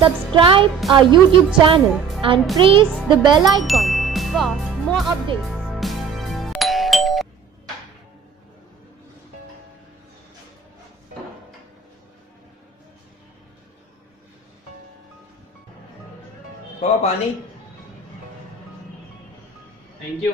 Subscribe our YouTube channel and press the bell icon for more updates. पापा पानी। Thank you.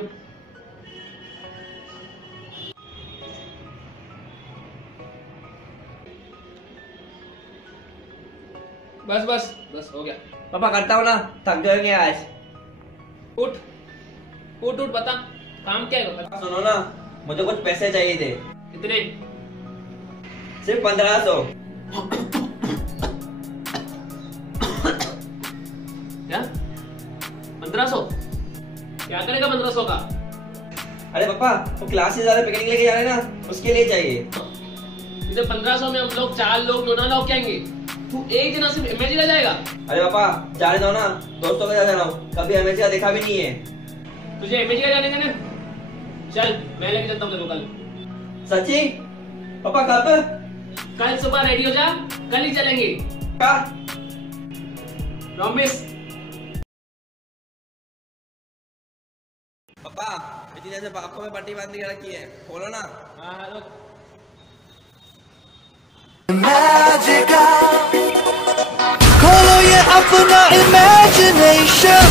बस बस बस हो गया। पापा करता हूँ ना, थक गए आज। उठ उठ उठ, बता काम क्या है? बता। सुनो ना, मुझे कुछ पैसे चाहिए थे। कितने? सिर्फ 1500। क्या 1500? क्या करेगा 1500 का? अरे पापा, वो क्लास से ज्यादा पिकनिक लेके जा रहे हैं ना, उसके लिए चाहिए। इधर 1500 में हम लोग 4 लोग 9 लोग जाएंगे। तू एक जना सिर्फ इमेज ले जाएगा? अरे पापा जाने दो ना, दोस्तों के साथ जा रहा हूँ, कभी हमें का देखा भी नहीं है। तुझे इमेज का जाने देना? चल मैं लेके चलता हूँ तेरे को कल। सच्ची? पापा कब? कल सुबह रेडी हो जा, कल ही चलेंगे। का? प्रॉमिस। पापा इतनी देर से पापा में पट्टी बांध के रखी है, खोलो ना। हाँ हेलो। खोलो ये अपना इमेजिनेशन,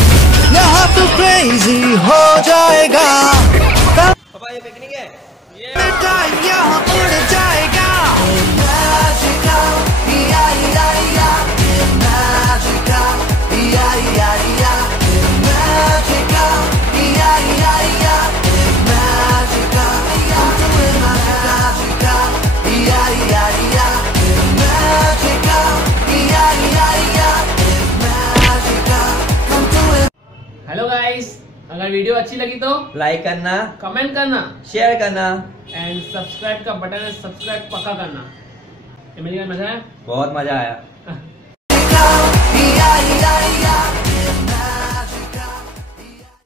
यहाँ तो क्रेजी हो जाएगा। पापा ये पिकनिक है, बेटा यहाँ उड़ जाएगा। Magical, yeah, yeah, yeah. Magical, yeah, yeah, yeah. Magical, yeah, yeah, yeah. Magical, I'm doing my magical, yeah, yeah, yeah. Magical, yeah, yeah, yeah. Magical, I'm doing. Hello guys, अगर वीडियो अच्छी लगी तो like करना, comment करना share करना and subscribe का button है, subscribe पक्का करना। ये मेरी मजा है। बहुत मजा आया।